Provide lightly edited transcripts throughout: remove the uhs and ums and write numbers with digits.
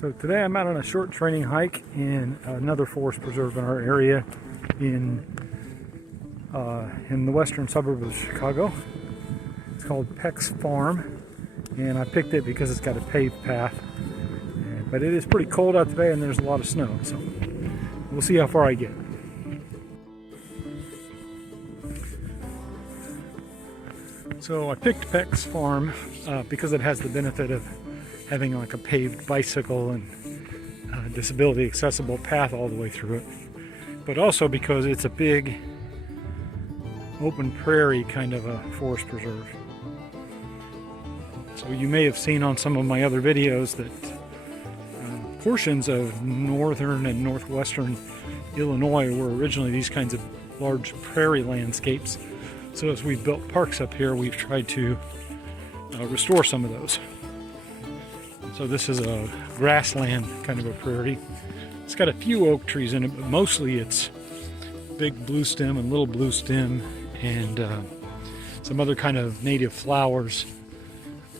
So today I'm out on a short training hike in another forest preserve in our area in the western suburb of Chicago. It's called Pecks Farm, and I picked it because it's got a paved path. But it is pretty cold out today and there's a lot of snow, so we'll see how far I get. So I picked Pecks Farm because it has the benefit of having like a paved bicycle and disability accessible path all the way through it, but also because it's a big open prairie kind of a forest preserve. So you may have seen on some of my other videos that portions of northern and northwestern Illinois were originally these kinds of large prairie landscapes. So as we've built parks up here, we've tried to restore some of those. So this is a grassland kind of a prairie. It's got a few oak trees in it, but mostly it's big blue stem and little blue stem and some other kind of native flowers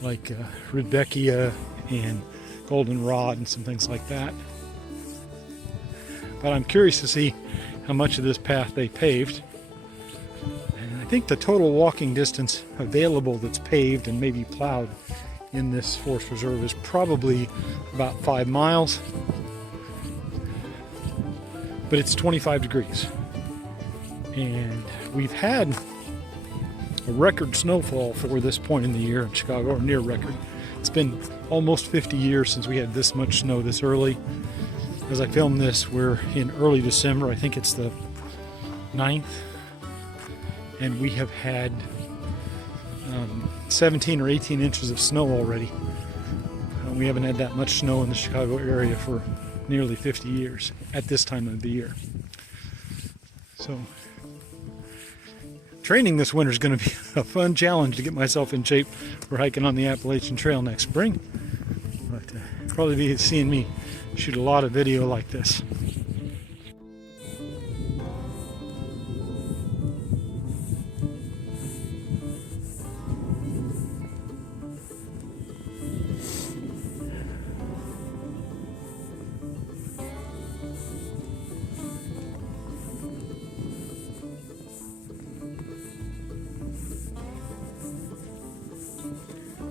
like rudbeckia and goldenrod and some things like that. But I'm curious to see how much of this path they paved. And I think the total walking distance available that's paved and maybe plowed in this forest reserve is probably about 5 miles, but it's 25 degrees and we've had a record snowfall for this point in the year in Chicago, or near record. It's been almost 50 years since we had this much snow this early. As I film this, we're in early December. I think it's the 9th, and we have had 17 or 18 inches of snow already. We haven't had that much snow in the Chicago area for nearly 50 years at this time of the year. So training this winter is going to be a fun challenge to get myself in shape for hiking on the Appalachian Trail next spring. But probably be seeing me shoot a lot of video like this.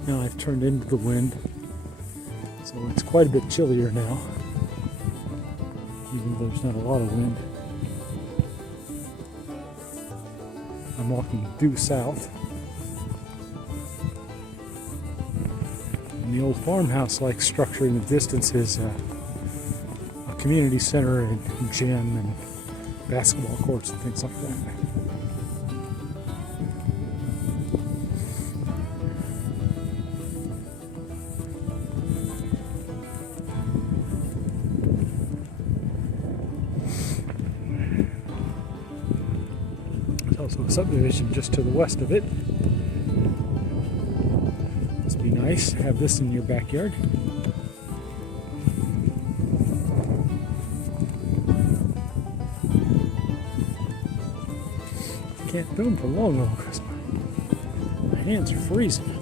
Now I've turned into the wind, so it's quite a bit chillier now, even though there's not a lot of wind. I'm walking due south, and the old farmhouse-like structure in the distance is a community center and gym and basketball courts and things like that. There's also a subdivision just to the west of it. Must be nice to have this in your backyard. I can't film for long though because my hands are freezing.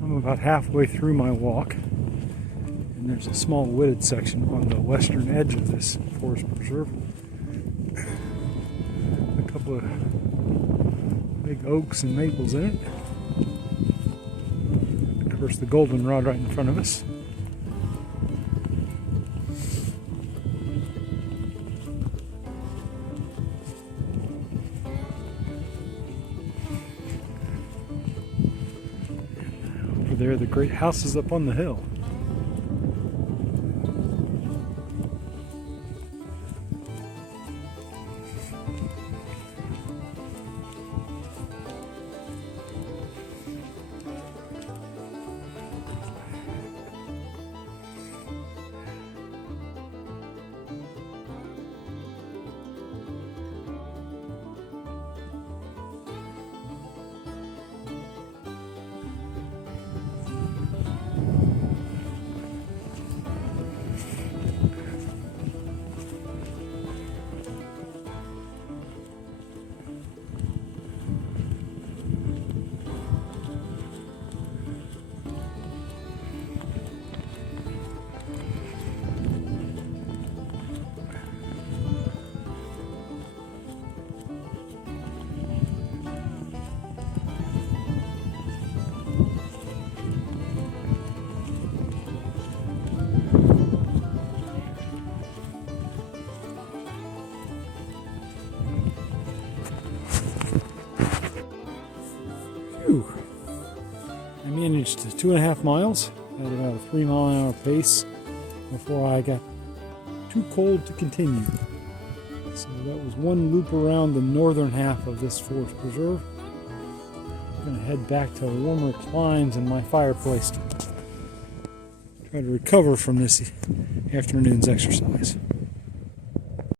I'm about halfway through my walk, and there's a small wooded section on the western edge of this forest preserve. A couple of big oaks and maples in it. Of course, the goldenrod right in front of us. There, the great houses up on the hill. 2.5 miles at about a 3-mile-an-hour pace before I got too cold to continue. So that was one loop around the northern half of this forest preserve. I'm going to head back to warmer climes and my fireplace to try to recover from this afternoon's exercise.